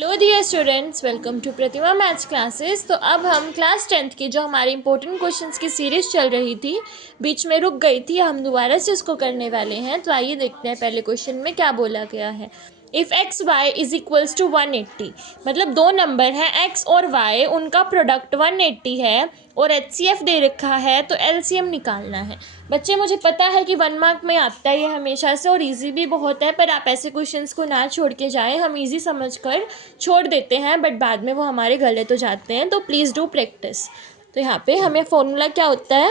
Hello dear students, welcome to Pratima maths classes. तो अब हम क्लास 10th की जो हमारी इंपॉर्टेंट क्वेश्चंस की सीरीज चल रही थी, बीच में रुक गई थी, हम दोबारा से उसको करने वाले हैं। तो आइए देखते हैं पहले क्वेश्चन में क्या बोला गया है। If x y is equals to 180, मतलब दो नंबर हैं एक्स और वाई, उनका प्रोडक्ट 180 है और HCF दे रखा है, तो LCM निकालना है। बच्चे, मुझे पता है कि 1 मार्क में आता है ये हमेशा से और इजी भी बहुत है, पर आप ऐसे क्वेश्चंस को ना छोड़ के जाएं। हम इजी समझकर छोड़ देते हैं बट बाद में वो हमारे गलत हो जाते हैं, तो प्लीज़ डू प्रैक्टिस। तो यहाँ पे हमें फॉर्मूला क्या होता है,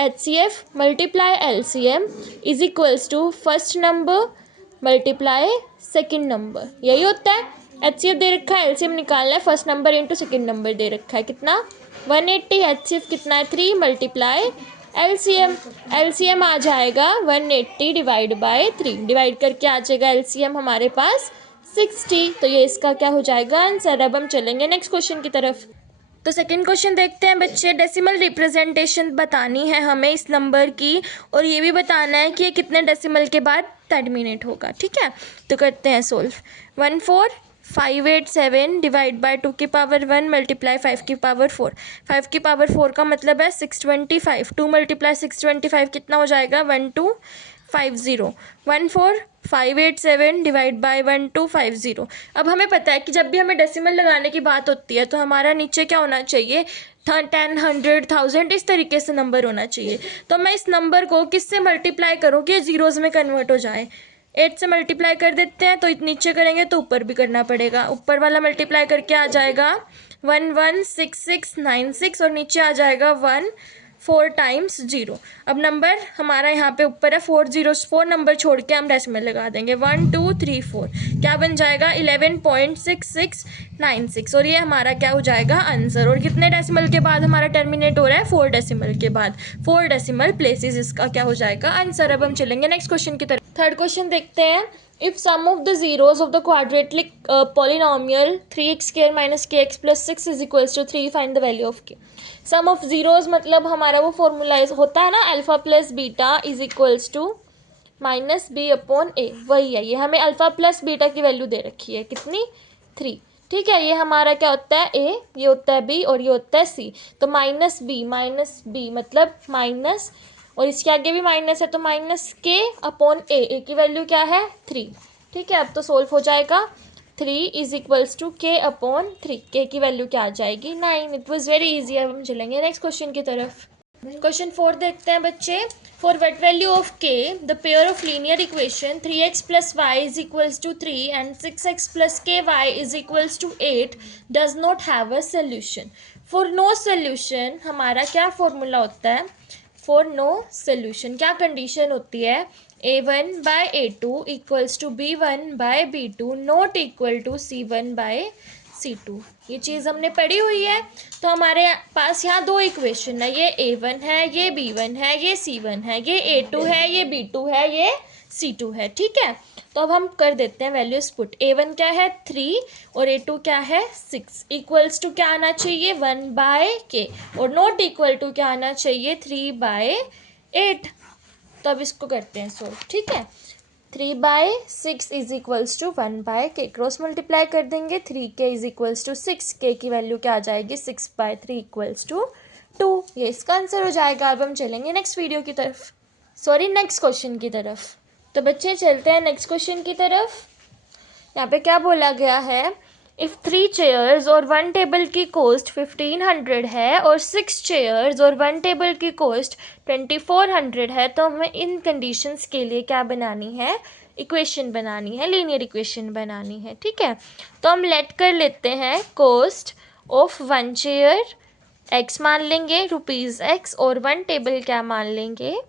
HCF multiply LCM is equals to first number multiply second number, यही होता है। HCF दे रखा है, LCM निकालना है, first number into second number दे रखा है, कितना 180, HCF कितना है 3 मल्टीप्लाई LCM आ जाएगा 180 डिवाइड बाय 3, डिवाइड करके आ जाएगा LCM हमारे पास 60। तो ये इसका क्या हो जाएगा आंसर। अब हम चलेंगे नेक्स्ट क्वेश्चन की तरफ। तो सेकंड क्वेश्चन देखते हैं बच्चे। डेसिमल रिप्रेजेंटेशन बतानी है हमें इस नंबर की, और ये भी बताना है कि ये कितने डेसिमल के बाद टर्मिनेट होगा, ठीक है। तो करते हैं सोल्व। 14587 डिवाइड बाय 2 की पावर 1 मल्टीप्लाई 5 की पावर 4। 5 की पावर 4 का मतलब है 625। 2 मल्टीप्लाई 625 कितना हो जाएगा 1250। 14587 डिवाइड बाय 1250। अब हमें पता है कि जब भी हमें डेसिमल लगाने की बात होती है तो हमारा नीचे क्या होना चाहिए, 10, 100, 1000, इस तरीके से नंबर होना चाहिए। तो मैं इस नंबर को किससे मल्टीप्लाई करूँ कि जीरोज़ में कन्वर्ट हो जाए। 8 से मल्टीप्लाई कर देते हैं, तो नीचे करेंगे तो ऊपर भी करना पड़ेगा। ऊपर वाला मल्टीप्लाई करके आ जाएगा 116696 और नीचे आ जाएगा 1 4 टाइम्स 0। अब नंबर हमारा यहाँ पे ऊपर है 4 जीरोस, 4 नंबर छोड़ के हम डेसिमल लगा देंगे 1 2 3 4, क्या बन जाएगा 11.6696, और ये हमारा क्या हो जाएगा आंसर। और कितने डेसिमल के बाद हमारा टर्मिनेट हो रहा है, 4 डेसिमल के बाद, 4 डेसिमल प्लेसेस इसका क्या हो जाएगा आंसर। अब हम चलेंगे नेक्स्ट क्वेश्चन की तरफ। थर्ड क्वेश्चन देखते हैं। If sum of the zeros of the quadratic polynomial 3x² - kx + 6 is equals to 3, find the value of k। Sum of zeros मतलब हमारा वो फॉर्मूला होता है ना, alpha plus beta is equals to -b/a, वही है। ये हमें अल्फा प्लस बीटा की वैल्यू दे रखी है, कितनी 3, ठीक है। ये हमारा क्या होता है a, ये होता है b और ये होता है c। तो -b मतलब माइनस, और इसके आगे भी माइनस है तो -k/a की वैल्यू क्या है 3, ठीक है। अब तो सोल्व हो जाएगा। 3 is equals to k/3, k की वैल्यू क्या आ जाएगी 9। It was very easy. अब हम चलेंगे नेक्स्ट क्वेश्चन की तरफ। क्वेश्चन 4 देखते हैं बच्चे। For what value of k the pair of linear equation 3x + y is equals to 3 and 6x + ky is equals to 8 does not have a solution. For no solution हमारा क्या formula होता है, for no solution क्या condition होती है, a1/a2 equals to b1/b2 not equal to c1/c2। ये चीज़ हमने पढ़ी हुई है। तो हमारे पास यहाँ दो इक्वेशन है, ये a1 है, ये b1 है, ये c1 है, ये a2 है, ये b2 है, ये c2 है, ठीक है। तो अब हम कर देते हैं वैल्यूज पुट। a1 क्या है 3 और a2 क्या है 6, इक्वल्स टू क्या आना चाहिए 1/k, और नॉट इक्वल टू क्या आना चाहिए 3/8। तो अब इसको करते हैं सोल्व, ठीक है। 3/6 is equals to 1/k, cross multiply कर देंगे, 3k is equals to 6, k की वैल्यू क्या आ जाएगी 6/3 इक्वल्स टू 2। ये इसका आंसर हो जाएगा। अब हम चलेंगे नेक्स्ट वीडियो की तरफ, सॉरी नेक्स्ट क्वेश्चन की तरफ। तो बच्चे चलते हैं नेक्स्ट क्वेश्चन की तरफ। यहाँ पे क्या बोला गया है, इफ़ 3 चेयर्स और 1 टेबल की कॉस्ट 1500 है और 6 चेयर्स और 1 टेबल की कॉस्ट 2400 है, तो हमें इन कंडीशंस के लिए क्या बनानी है, इक्वेशन बनानी है, लीनियर इक्वेशन बनानी है, ठीक है। तो हम लेट कर लेते हैं कॉस्ट ऑफ 1 चेयर x मान लेंगे ₹x, और 1 टेबल क्या मान लेंगे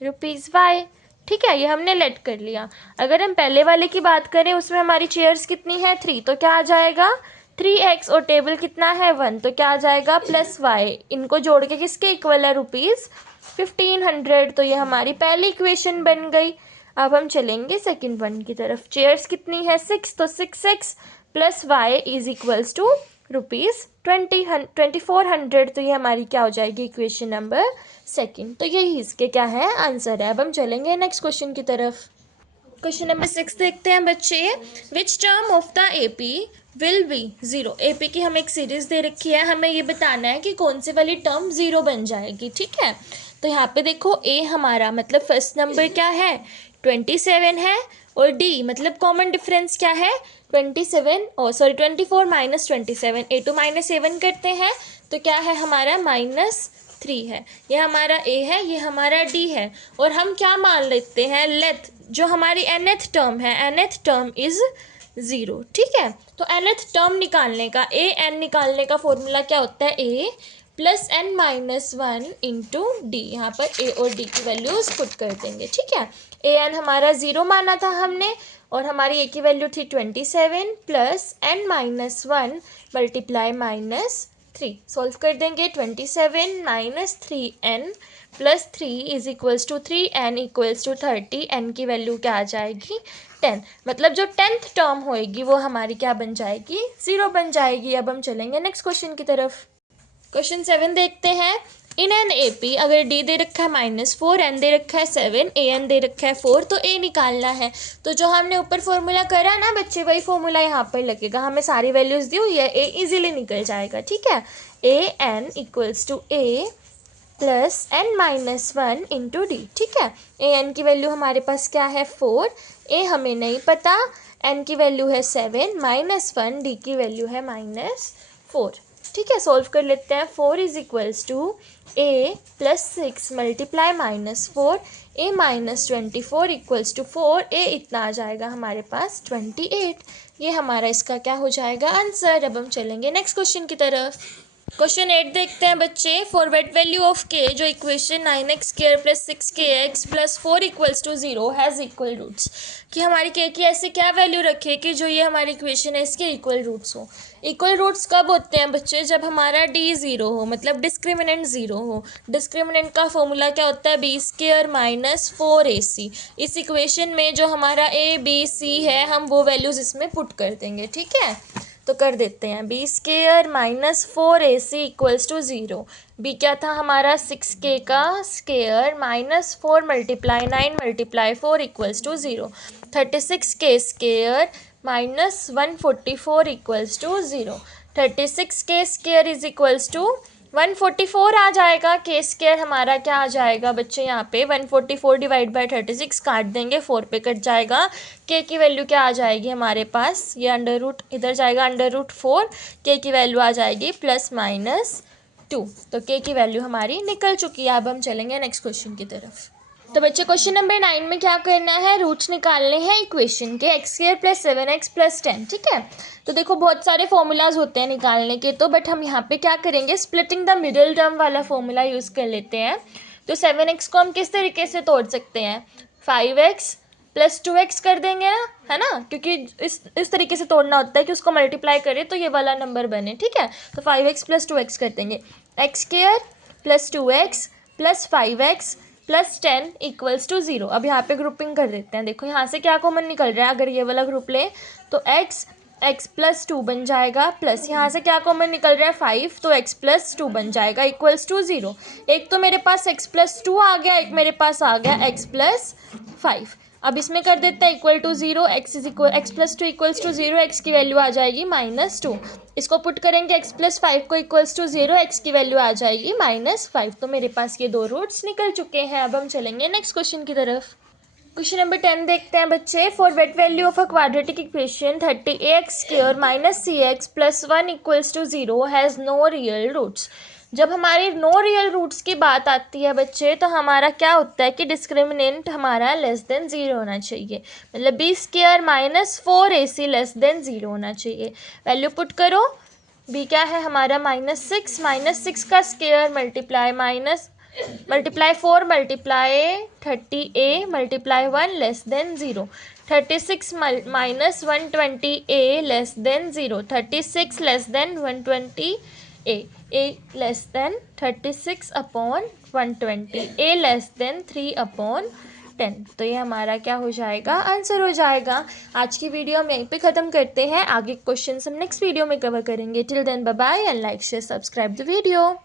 ₹y, ठीक है। ये हमने लेट कर लिया। अगर हम पहले वाले की बात करें, उसमें हमारी चेयर्स कितनी है 3, तो क्या आ जाएगा 3x, और टेबल कितना है 1, तो क्या आ जाएगा +y। इनको जोड़ के किसके इक्वल है ₹1500। तो ये हमारी पहली इक्वेशन बन गई। अब हम चलेंगे सेकंड वन की तरफ। चेयर्स कितनी है 6, तो 6x + y is equals to ₹2400। तो ये हमारी क्या हो जाएगी इक्वेशन नंबर सेकंड। तो यही इसके क्या है आंसर है। अब हम चलेंगे नेक्स्ट क्वेश्चन की तरफ। क्वेश्चन नंबर 6 देखते हैं बच्चे। Which term of the AP will be zero. AP की हमें एक सीरीज़ दे रखी है, हमें ये बताना है कि कौन से वाली टर्म ज़ीरो बन जाएगी, ठीक है। तो यहाँ पे देखो A हमारा मतलब फर्स्ट नंबर क्या है 27 है, और D मतलब कॉमन डिफरेंस क्या है 24 माइनस 27, A2 - A1 करते हैं तो क्या है हमारा -3 है। ये हमारा A है, ये हमारा D है, और हम क्या मान लेते हैं लेथ जो हमारी nth टर्म है, nth टर्म इज़ ज़ीरो, ठीक है। तो nth टर्म निकालने का an निकालने का फॉर्मूला क्या होता है A plus n-1 into D. यहाँ पर A और D की वैल्यूज़ पुट कर देंगे, ठीक है। an हमारा ज़ीरो माना था हमने, और हमारी A की वैल्यू थी 27 प्लस n-1 मल्टीप्लाई -3। सॉल्व कर देंगे 27 - 3n plus 3 is equals to 3n equals to 30। n की वैल्यू क्या आ जाएगी 10। मतलब जो 10th टर्म होएगी वो हमारी क्या बन जाएगी ज़ीरो बन जाएगी। अब हम चलेंगे नेक्स्ट क्वेश्चन की तरफ। क्वेश्चन 7 देखते हैं। इन एन AP अगर D दे रखा है -4, n दे रखा है 7, an दे रखा है 4, तो A निकालना है। तो जो हमने ऊपर फॉर्मूला करा ना बच्चे, वही फॉर्मूला यहाँ पर लगेगा। हमें सारी वैल्यूज़ दी हुई है, A इजीली निकल जाएगा, ठीक है। an equals to A plus n-1 into D, ठीक है। an की वैल्यू हमारे पास क्या है 4, A हमें नहीं पता, n की वैल्यू है 7 -1, D की वैल्यू है -4, ठीक है। सॉल्व कर लेते हैं। 4 is equals to A plus 6 multiply -4, A -24 equals to 4, A इतना आ जाएगा हमारे पास 28। ये हमारा इसका क्या हो जाएगा आंसर। अब हम चलेंगे नेक्स्ट क्वेश्चन की तरफ। क्वेश्चन 8 देखते हैं बच्चे। For what value of k जो equation 9x² plus 6kx plus 4 equals to 0 has equal roots, कि हमारी k की ऐसे क्या वैल्यू रखे कि जो ये हमारी इक्वेशन है इसके इक्वल रूट्स हो। इक्वल रूट्स कब होते हैं बच्चे, जब हमारा d ज़ीरो हो, मतलब डिस्क्रिमिनेंट ज़ीरो हो। डिस्क्रिमिनेंट का फॉर्मूला क्या होता है b² माइनस 4ac। इस इक्वेशन में जो हमारा a b c है हम वो वैल्यूज़ इसमें पुट कर देंगे, ठीक है। तो कर देते हैं b² minus 4ac equals to 0। b क्या था हमारा 6k का square minus 4 multiply 9 multiply 4 equals to 0। 36k square minus 144 equals to 0। 36k square is equals to 144 आ जाएगा। के स्केयर हमारा क्या आ जाएगा बच्चे, यहाँ पे 144 डिवाइड बाई 36 काट देंगे, 4 पे कट जाएगा। के की वैल्यू क्या आ जाएगी हमारे पास, ये अंडर रूट इधर जाएगा, √4। के की वैल्यू आ जाएगी +-2। तो के की वैल्यू हमारी निकल चुकी है। अब हम चलेंगे नेक्स्ट क्वेश्चन की तरफ। तो बच्चे क्वेश्चन नंबर 9 में क्या करना है, रूट्स निकालने हैं इक्वेशन के x² प्लस 7x प्लस 10, ठीक है। तो देखो बहुत सारे फॉर्मूलाज होते हैं निकालने के, तो बट हम यहाँ पे क्या करेंगे, स्प्लिटिंग द मिडिल टर्म वाला फॉर्मूला यूज़ कर लेते हैं। तो 7x को हम किस तरीके से तोड़ सकते हैं, 5x प्लस 2x कर देंगे ना, है ना, क्योंकि इस तरीके से तोड़ना होता है कि उसको मल्टीप्लाई करें तो ये वाला नंबर बने, ठीक है। तो 5x प्लस 2x कर देंगे, x² plus 2x plus 5x plus 10 equals to 0। अब यहाँ पे ग्रुपिंग कर देते हैं। देखो यहाँ से क्या कॉमन निकल रहा है, अगर ये वाला ग्रुप लें तो x प्लस 2 बन जाएगा, प्लस यहाँ से क्या कॉमन निकल रहा है 5, तो x प्लस 2 बन जाएगा इक्वल्स टू 0। एक तो मेरे पास x प्लस 2 आ गया, एक मेरे पास आ गया x प्लस 5। अब इसमें कर देते हैं equal to 0, x plus 2 equals to 0, x की वैल्यू आ जाएगी -2। इसको पुट करेंगे x प्लस 5 को इक्वल्स टू 0, x की वैल्यू आ जाएगी -5। तो मेरे पास ये दो रूट्स निकल चुके हैं। अब हम चलेंगे नेक्स्ट क्वेश्चन की तरफ। क्वेश्चन नंबर 10 देखते हैं बच्चे। For what value of a quadratic equation 30ax² minus cx plus 1 equals to 0 has no real roots. जब हमारी नो रियल रूट्स की बात आती है बच्चे, तो हमारा क्या होता है कि डिस्क्रिमिनेंट हमारा लेस देन 0 होना चाहिए, मतलब b² minus 4ac less than 0 होना चाहिए। वैल्यू पुट करो, b क्या है हमारा -6 का square multiply 4 multiply 30a multiply 1 less than 0। 36 minus 120a less than 0। 36 less than 120a, a less than 36 upon 120, a less than 3/10। तो ये हमारा क्या हो जाएगा आंसर हो जाएगा। आज की वीडियो हम यहीं पे ख़त्म करते हैं, आगे क्वेश्चन हम नेक्स्ट वीडियो में कवर करेंगे। Till then bye bye and like share subscribe the video.